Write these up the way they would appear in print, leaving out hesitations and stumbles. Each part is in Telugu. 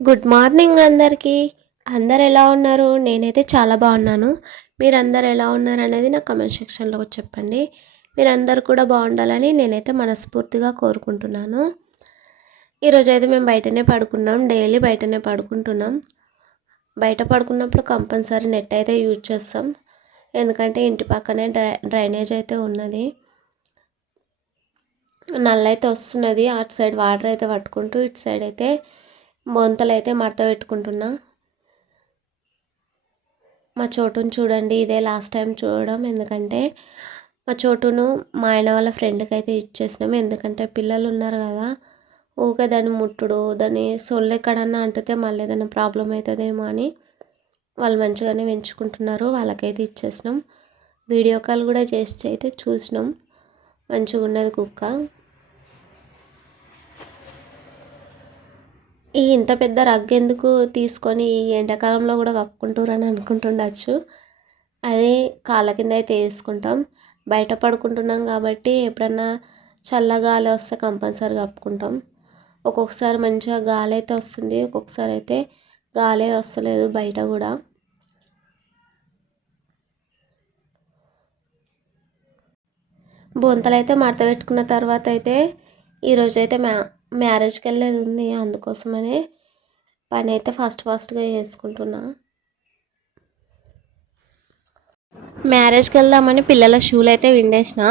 గుడ్ మార్నింగ్ అందరికీ. అందరు ఎలా ఉన్నారు? నేనైతే చాలా బాగున్నాను. మీరందరు ఎలా ఉన్నారు అనేది నా కమెంట్ సెక్షన్లో చెప్పండి. మీరందరూ కూడా బాగుండాలని నేనైతే మనస్ఫూర్తిగా కోరుకుంటున్నాను. ఈరోజు అయితే మేము బయటనే పడుకున్నాం. డైలీ బయటనే పడుకుంటున్నాం. బయట పడుకున్నప్పుడు కంపల్సరీ నెట్ అయితే యూజ్ చేస్తాం. ఎందుకంటే ఇంటి పక్కనే డ్రైనేజ్ అయితే ఉన్నది. నల్ల అయితే వస్తున్నది. అటు సైడ్ వాటర్ అయితే పట్టుకుంటూ ఇటు సైడ్ అయితే బొంతలు అయితే మడత పెట్టుకుంటున్నా. మా చోటును చూడండి, ఇదే లాస్ట్ టైం చూడడం. ఎందుకంటే మా చోటును మా ఆయన వాళ్ళ ఫ్రెండ్కి అయితే ఇచ్చేసినాం. ఎందుకంటే పిల్లలు ఉన్నారు కదా, ఊకే దాన్ని ముట్టుడు, దాన్ని సొల్లు ఎక్కడన్నా అంటితే మళ్ళీ ఏదైనా ప్రాబ్లం అవుతుందేమో అని వాళ్ళు మంచిగానే పెంచుకుంటున్నారు. వాళ్ళకైతే ఇచ్చేసినాం. వీడియో కాల్ కూడా చేసి అయితే చూసినాం. మంచిగా ఉన్నది కుక్క. ఈ ఇంత పెద్ద రగ్ ఎందుకు తీసుకొని ఈ ఎండాకాలంలో కూడా కప్పుకుంటారని అనుకుంటుండొచ్చు. అదే కాళ్ళ కింద అయితే వేసుకుంటాం. బయట పడుకుంటున్నాం కాబట్టి ఎప్పుడన్నా చల్లగాలి వస్తే కంపల్సరీ కప్పుకుంటాం. ఒక్కొక్కసారి మంచిగా గాలి అయితే వస్తుంది, ఒక్కొక్కసారి అయితే గాలే వస్తలేదు బయట కూడా. బొంతలు అయితే మడత పెట్టుకున్న తర్వాత అయితే ఈరోజు అయితే మ్యారేజ్కి వెళ్ళేది ఉంది. అందుకోసమనే పని అయితే ఫాస్ట్గా చేసుకుంటున్నా. మ్యారేజ్కి వెళ్దామని పిల్లల షూలు అయితే విండేసిన.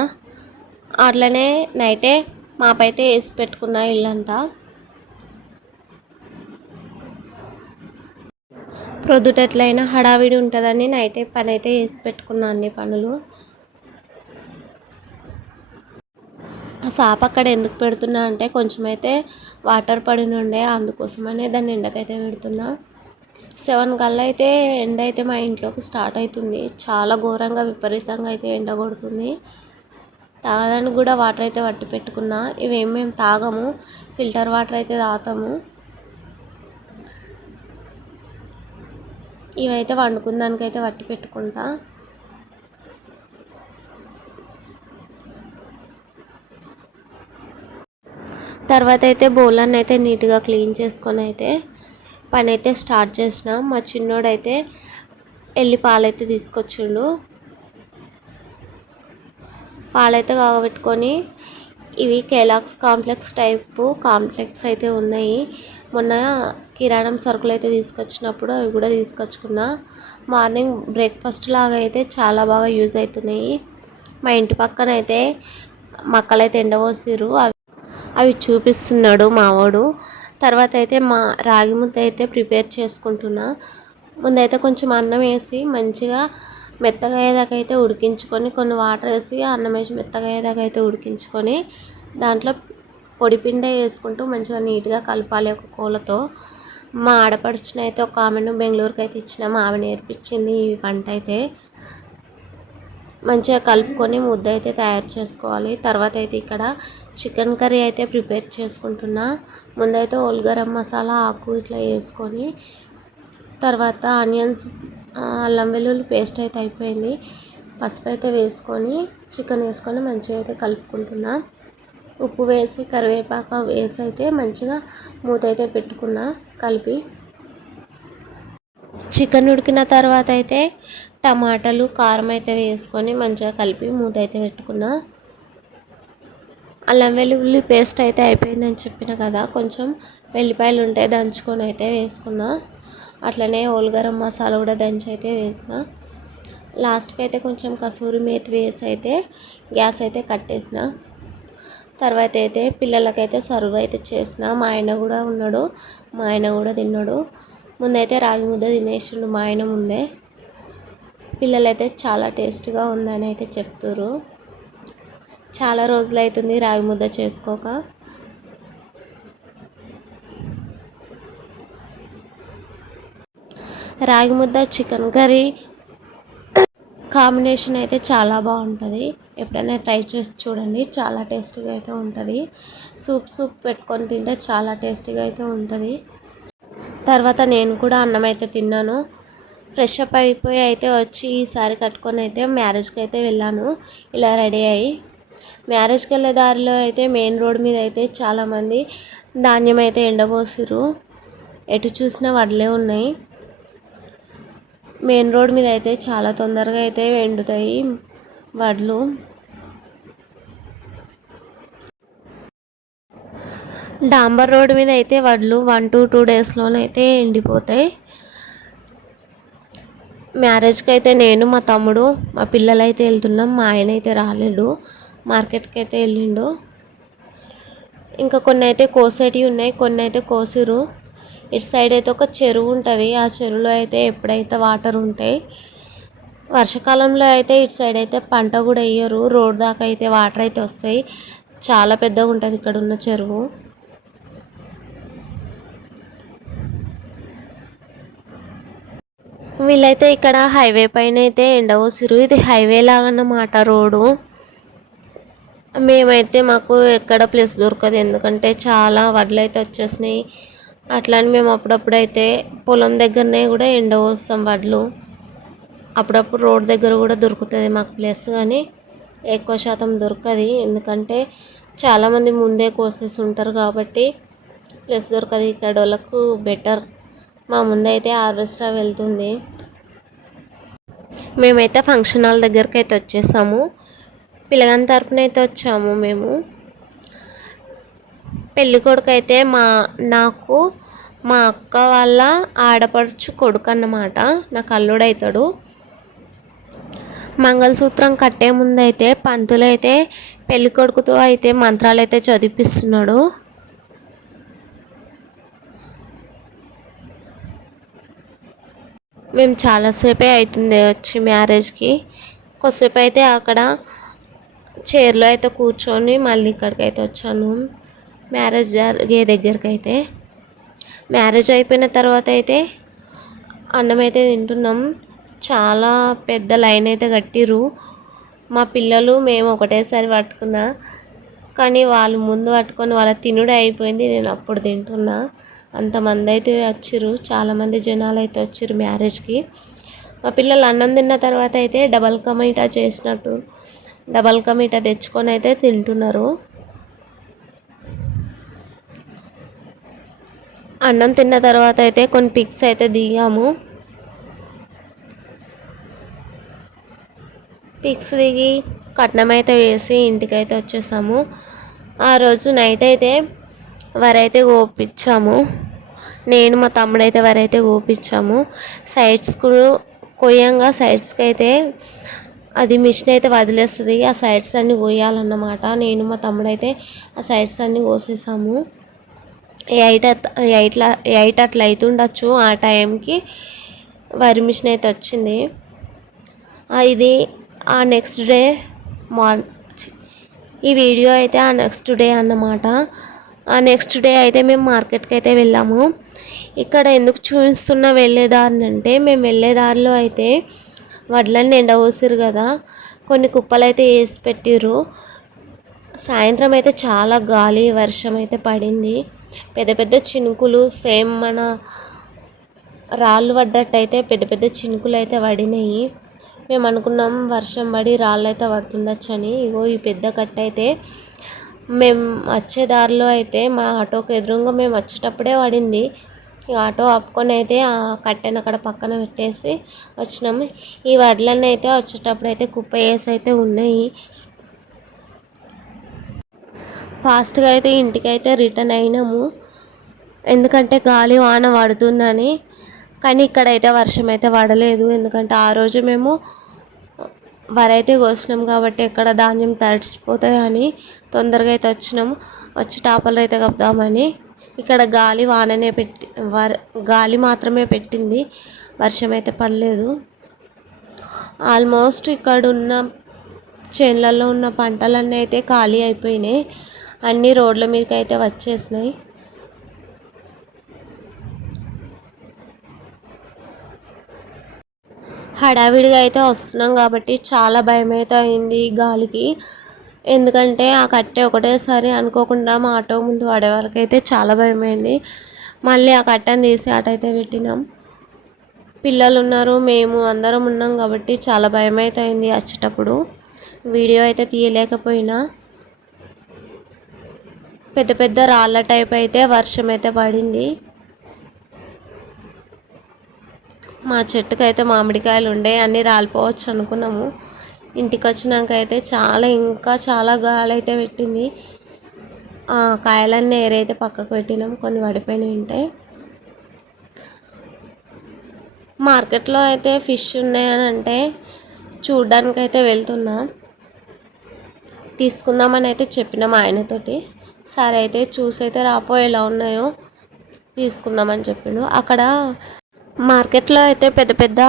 అట్లనే నైటే మాపైతే వేసి పెట్టుకున్నా ఇల్లంతా. ప్రొద్దుట ఎట్లయినా హడావిడి ఉంటుందని నైటే పని అయితే వేసి పెట్టుకున్నా, అన్ని పనులు. ఆ సాప అక్కడ ఎందుకు పెడుతున్నా అంటే కొంచెం అయితే వాటర్ పడి ఉండే, అందుకోసమనే దాన్ని ఎండకైతే పెడుతున్నా. 7 కల్లా అయితే ఎండ అయితే మా ఇంట్లోకి స్టార్ట్ అవుతుంది. చాలా ఘోరంగా విపరీతంగా అయితే ఎండ కొడుతుంది. తాగడానికి కూడా వాటర్ అయితే పట్టి పెట్టుకున్నా. ఇవేం మేము తాగము, ఫిల్టర్ వాటర్ అయితే తాగుతాము. ఇవైతే వండుకుందానికైతే పట్టి పెట్టుకుంటా. తర్వాత అయితే బౌలన్నీ అయితే నీట్గా క్లీన్ చేసుకొని అయితే పని అయితే స్టార్ట్ చేసిన. మా చిన్నోడైతే వెళ్ళి పాలైతే తీసుకొచ్చిండు. పాలైతే కాగబెట్టుకొని ఇవి కెలాగ్స్ కాంప్లెక్స్ టైపు కాంప్లెక్స్ అయితే ఉన్నాయి. మొన్న కిరాణం సరుకులు అయితే తీసుకొచ్చినప్పుడు అవి కూడా తీసుకొచ్చుకున్నా. మార్నింగ్ బ్రేక్ఫాస్ట్ లాగా అయితే చాలా బాగా యూజ్ అవుతున్నాయి. మా ఇంటి పక్కన అయితే మక్కలైతే ఎండబోసిర్రు, అవి చూపిస్తున్నాడు మావాడు. తర్వాత అయితే మా రాగి ముద్ద అయితే ప్రిపేర్ చేసుకుంటున్నా. ముందైతే కొంచెం అన్నం వేసి మంచిగా మెత్తగా అయ్యేదాకా అయితే ఉడికించుకొని, కొన్ని వాటర్ వేసి అన్నం వేసి మెత్తగా అయ్యేదాకా అయితే ఉడికించుకొని దాంట్లో పొడిపిండి వేసుకుంటూ మంచిగా నీట్గా కలపాలి ఒక కోలతో. మా ఆడపడుచున అయితే ఒక ఆమెను బెంగళూరుకి అయితే ఇచ్చినాము, ఆమె నేర్పించింది ఈ వంట అయితే. మంచిగా కలుపుకొని ముద్ద అయితే తయారు చేసుకోవాలి. తర్వాత అయితే ఇక్కడ చికెన్ కర్రీ అయితే ప్రిపేర్ చేసుకుంటున్నా. ముందైతే గరం మసాలా ఆకు ఇట్లా వేసుకొని, తర్వాత ఆనియన్స్ అల్లం వెల్లుల్లి పేస్ట్ అయితే అయిపోయింది. పసుపు అయితే వేసుకొని చికెన్ వేసుకొని మంచిగా అయితే కలుపుకుంటున్నా. ఉప్పు వేసి కరివేపాకు వేసి అయితే మంచిగా మూత అయితే పెట్టుకున్నా కలిపి. చికెన్ ఉడికిన తర్వాత అయితే టమాటాలు కారం అయితే వేసుకొని మంచిగా కలిపి మూత అయితే పెట్టుకున్నా. అల్లం వెల్లుల్లి పేస్ట్ అయితే అయిపోయిందని చెప్పిన కదా, కొంచెం వెల్లిపాయలు ఉంటే దంచుకొని అయితే వేసుకున్నా. అట్లనే గరం మసాలా కూడా దంచి అయితే వేసిన. లాస్ట్కి అయితే కొంచెం కసూరి మేతి వేసి అయితే గ్యాస్ అయితే కట్టేసిన. తర్వాత అయితే పిల్లలకైతే సర్వ్ అయితే చేసిన. మా ఆయన కూడా ఉన్నాడు, మా ఆయన కూడా తిన్నాడు. ముందైతే రాగి ముద్ద తినేసిండు మా ఆయన ముందే. పిల్లలైతే చాలా టేస్ట్గా ఉందని అయితే చెప్తారు. చాలా రోజులు అవుతుంది రాగి ముద్ద చేసుకోక. రాగి ముద్ద చికెన్ కర్రీ కాంబినేషన్ అయితే చాలా బాగుంటుంది. ఎప్పుడైనా ట్రై చేసి చూడండి, చాలా టేస్టీగా అయితే ఉంటుంది. సూప్ పెట్టుకొని తింటే చాలా టేస్టీగా అయితే ఉంటుంది. తర్వాత నేను కూడా అన్నం అయితే తిన్నాను. ఫ్రెష్ అప్ అయిపోయి అయితే వచ్చి ఈసారి కట్టుకొని అయితే మ్యారేజ్కి అయితే వెళ్ళాను. ఇలా రెడీ అయ్యి మ్యారేజ్కి వెళ్ళే దారిలో అయితే మెయిన్ రోడ్ మీద అయితే చాలామంది ధాన్యం అయితే ఎండబోసిర్రు. ఎటు చూసినా వడ్లే ఉన్నాయి. మెయిన్ రోడ్ మీద అయితే చాలా తొందరగా అయితే ఎండుతాయి వడ్లు. డాంబర్ రోడ్ మీద అయితే వడ్లు 1 to 2 డేస్లోనైతే ఎండిపోతాయి. మ్యారేజ్కి అయితే నేను, మా తమ్ముడు, మా పిల్లలు అయితే వెళ్తున్నాం. మా ఆయన అయితే రాలేడు, మార్కెట్కి అయితే వెళ్ళిండు. ఇంకా కొన్ని అయితే కోసేటివి ఉన్నాయి, కొన్ని అయితే కోసిరు. ఇటు సైడ్ అయితే ఒక చెరువు ఉంటుంది. ఆ చెరువులో అయితే ఎప్పుడైతే వాటర్ ఉంటాయి. వర్షాకాలంలో అయితే ఇటు సైడ్ అయితే పంట కూడా వేయరు. రోడ్ దాకా అయితే వాటర్ అయితే వస్తాయి. చాలా పెద్దగా ఉంటుంది ఇక్కడ ఉన్న చెరువు. వీళ్ళైతే ఇక్కడ హైవే పైన అయితే ఎండవసిరు. ఇది హైవే లాగా అన్నమాట రోడ్డు. మేమైతే మాకు ఎక్కడ ప్లేస్ దొరకదు, ఎందుకంటే చాలా వడ్లు అయితే వచ్చేసినాయి. అట్లని మేము అప్పుడప్పుడు అయితే పొలం దగ్గరనే కూడా ఎండవస్తాం వడ్లు. అప్పుడప్పుడు రోడ్ దగ్గర కూడా దొరుకుతుంది మాకు ప్లేస్, కానీ ఎక్కువ శాతం దొరకదు. ఎందుకంటే చాలామంది ముందే కోసేసి ఉంటారు కాబట్టి ప్లేస్ దొరకదు. ఇక్కడ వాళ్ళకు బెటర్. మా ముందైతే హార్వెస్టర్ వెళ్తుంది. మేమైతే ఫంక్షన్ హాల్ దగ్గరికి అయితే వచ్చేసాము. పిల్లగాని తరపున అయితే వచ్చాము మేము. పెళ్ళికొడుకు అయితే నాకు మా అక్క వాళ్ళ ఆడపడుచు కొడుకు అన్నమాట. నాకు అల్లుడవుతాడు. మంగళసూత్రం కట్టే ముందైతే పంతులు అయితే పెళ్ళికొడుకుతో అయితే మంత్రాలు అయితే చదివిపిస్తున్నాడు. మేము చాలాసేపే అవుతుంది వచ్చి మ్యారేజ్కి. కొద్దిసేపు అయితే అక్కడ చైర్లో అయితే కూర్చొని మళ్ళీ ఇక్కడికి అయితే వచ్చాను మ్యారేజ్ జరిగే దగ్గరికి అయితే. మ్యారేజ్ అయిపోయిన తర్వాత అయితే అన్నం అయితే తింటున్నాం. చాలా పెద్ద లైన్ అయితే కట్టిర్రు. మా పిల్లలు మేము ఒకటేసారి పట్టుకున్నా, కానీ వాళ్ళు ముందు పట్టుకొని వాళ్ళ తినుడే అయిపోయింది. నేను అప్పుడు తింటున్నా. అంతమంది అయితే వచ్చిర్రు, చాలామంది జనాలు అయితే వచ్చిర్రు మ్యారేజ్కి. మా పిల్లలు అన్నం తిన్న తర్వాత అయితే డబల్ కమీటా చేసినట్టు డబల్ కమీటా తెచ్చుకొని అయితే తింటున్నారు. అన్నం తిన్న తర్వాత అయితే కొన్ని పిక్స్ అయితే దిగాము. పిక్స్ దిగి కట్నం అయితే వేసి ఇంటికైతే వచ్చేసాము. ఆ రోజు నైట్ అయితే వరైతే కోపించాము. నేను మా తమ్ముడైతే వరైతే కోపించాము. సైడ్స్కు కొయ్యంగా సైడ్స్కి అయితే అది మిషన్ అయితే వదిలేస్తుంది. ఆ సైడ్స్ అన్నీ కోయాలన్నమాట. నేను మా తమ్ముడైతే ఆ సైడ్స్ అన్నీ కోసేసాము. 8 అట్లా అవుతుండొచ్చు ఆ టైంకి వరి మిషన్ అయితే వచ్చింది. ఇది ఆ నెక్స్ట్ డే ఈ వీడియో అయితే ఆ నెక్స్ట్ డే అన్నమాట. ఆ నెక్స్ట్ డే అయితే మేము మార్కెట్కి అయితే వెళ్ళాము. ఇక్కడ ఎందుకు చూపిస్తున్నా వెళ్ళేదారిని అంటే, మేము వెళ్ళేదారిలో అయితే వడ్లన్నీ ఎండపోసిరు కదా, కొన్ని కుప్పలు అయితే వేసి పెట్టిర్రు. సాయంత్రం అయితే చాలా గాలి వర్షం అయితే పడింది. పెద్ద పెద్ద చినుకులు, సేమ్ మన రాళ్ళు పడ్డట్టు అయితే పెద్ద పెద్ద చినుకులు అయితే పడినాయి. మేము అనుకున్నాం వర్షం పడి రాళ్ళు అయితే పడుతుండొచ్చని. ఇగో ఈ పెద్ద కట్ట అయితే మేము వచ్చే దారిలో అయితే మా ఆటోకి ఎదురుగా మేము వచ్చేటప్పుడే పడింది. ఇక ఆటో ఆపుకొని అయితే ఆ కట్టెను అక్కడ పక్కన పెట్టేసి వచ్చినాము. ఈ వడ్లన్నీ అయితే వచ్చేటప్పుడు అయితే కుప్ప వేసి అయితే ఉన్నాయి. ఫాస్ట్గా అయితే ఇంటికైతే రిటర్న్ అయినాము, ఎందుకంటే గాలి వాన పడుతుందని. కానీ ఇక్కడైతే వర్షం అయితే పడలేదు, ఎందుకంటే ఆ రోజు మేము వరైతే కోసినాం కాబట్టి ఎక్కడ ధాన్యం తడిసిపోతాయని తొందరగా అయితే వచ్చినాము. వచ్చి టాపలు అయితే కప్పుదామని. ఇక్కడ గాలి మాత్రమే పెట్టింది, వర్షం అయితే పడలేదు. ఆల్మోస్ట్ ఇక్కడ ఉన్న చేన్లలో ఉన్న పంటలన్నీ అయితే ఖాళీ అయిపోయినాయి. అన్నీ రోడ్ల మీదకి అయితే వచ్చేసినాయి. హడావిడిగా అయితే వస్తున్నాం కాబట్టి చాలా భయం అయితే అయింది గాలికి. ఎందుకంటే ఆ కట్టె ఒకటేసారి అనుకోకుండా మా ఆటో ముందు పడే వరకు అయితే చాలా భయమైంది. మళ్ళీ ఆ కట్టెను తీసి అటైతే పెట్టినాం. పిల్లలు ఉన్నారు, మేము అందరం ఉన్నాం కాబట్టి చాలా భయం అయితే అయింది. వచ్చేటప్పుడు వీడియో అయితే తీయలేకపోయినా. పెద్ద పెద్ద రాళ్ళ టైప్ అయితే వర్షం అయితే పడింది. మా చెట్టుకైతే మామిడికాయలు ఉండే అన్నీ రాలిపోవచ్చు అనుకున్నాము. ఇంటికి వచ్చినాక అయితే ఇంకా చాలా గాలి అయితే పెట్టింది. కాయలన్నీ ఏరైతే పక్కకు పెట్టినాం, కొన్ని పడిపోయినాయి ఉంటాయి. మార్కెట్లో అయితే ఫిష్ ఉన్నాయని అంటే చూడ్డానికి అయితే వెళ్తున్నా, తీసుకుందామని అయితే చెప్పిన మా ఆయనతోటి. సరే అయితే చూసి అయితే రాపో ఎలా ఉన్నాయో తీసుకుందామని చెప్పిండు. అక్కడ మార్కెట్లో అయితే పెద్ద పెద్ద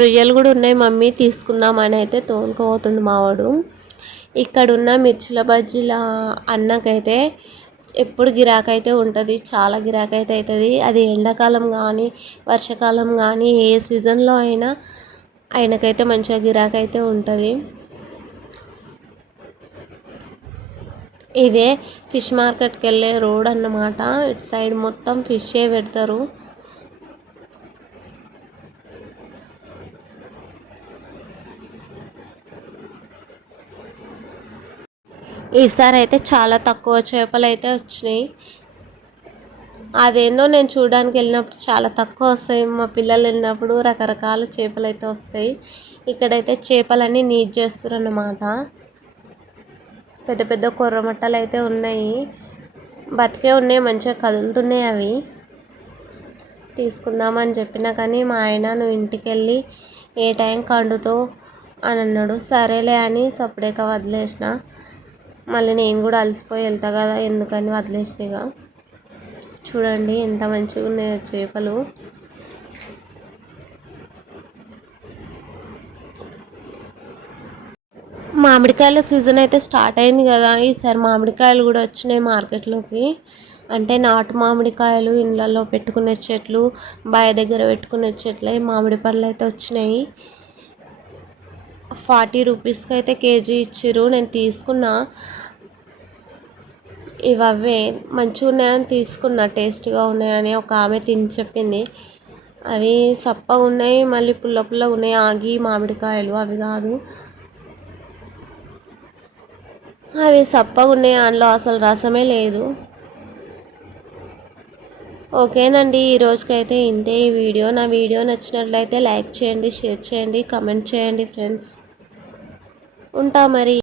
రొయ్యలు కూడా ఉన్నాయి, మమ్మీ తీసుకుందామని అయితే తోలుకుపోతుండు మావాడు. ఇక్కడున్న మిర్చిల బజ్జీల అన్నకైతే ఎప్పుడు గిరాకైతే ఉంటుంది, చాలా గిరాకైతే అవుతుంది. అది ఎండాకాలం కానీ వర్షాకాలం కానీ ఏ సీజన్లో అయినా ఆయనకైతే మంచిగా గిరాకైతే ఉంటుంది. ఇదే ఫిష్ మార్కెట్కి వెళ్ళే రోడ్ అన్నమాట. ఇటు సైడ్ మొత్తం ఫిషే పెడతారు. ఈసారి అయితే చాలా తక్కువ చేపలు అయితే వచ్చినాయి. అదేందో నేను చూడడానికి వెళ్ళినప్పుడు చాలా తక్కువ వస్తాయి, మా పిల్లలు వెళ్ళినప్పుడు రకరకాల చేపలు అయితే వస్తాయి. ఇక్కడైతే చేపలన్నీ నీట్ చేస్తారు అన్నమాట. పెద్ద పెద్ద కొర్రమట్టలు అయితే ఉన్నాయి, బతికే ఉన్నాయి, మంచిగా కదులుతున్నాయి. అవి తీసుకుందామని చెప్పినా కానీ మా ఆయన నువ్వు ఇంటికి వెళ్ళి ఏ టైంకి వండుతావు అని అన్నాడు. సరేలే అని సపరేట్గా వదిలేసిన. మళ్ళీ నేను కూడా అలసిపోయి వెళ్తా కదా ఎందుకని వదిలేసినగా. చూడండి ఎంత మంచిగా ఉన్నాయో చేపలు. మామిడికాయల సీజన్ అయితే స్టార్ట్ అయింది కదా, ఈసారి మామిడికాయలు కూడా వచ్చినాయి మార్కెట్లోకి. అంటే నాటు మామిడికాయలు, ఇళ్ళల్లో పెట్టుకునే చెట్లు, బావి దగ్గర పెట్టుకునే చెట్లే మామిడి పళ్ళు అయితే వచ్చినాయి. 40 రూపీస్కి అయితే కేజీ ఇచ్చిర్రు. నేను తీసుకున్నా, ఇవే మంచిగా ఉన్నాయని తీసుకున్నా, టేస్ట్గా ఉన్నాయని ఒక ఆమె తిని చెప్పింది. అవి సప్పగా ఉన్నాయి, మళ్ళీ పుల్ల పుల్లగా ఉన్నాయి. ఆగి మామిడికాయలు అవి కాదు, అవి సప్పగా ఉన్నాయి, అందులో అసలు రసమే లేదు. ఓకేనండి, ఈ రోజుకైతే ఇంతే ఈ వీడియో. నా వీడియో నచ్చినట్లయితే లైక్ చేయండి, షేర్ చేయండి, కమెంట్ చేయండి ఫ్రెండ్స్. ఉంటా మరి.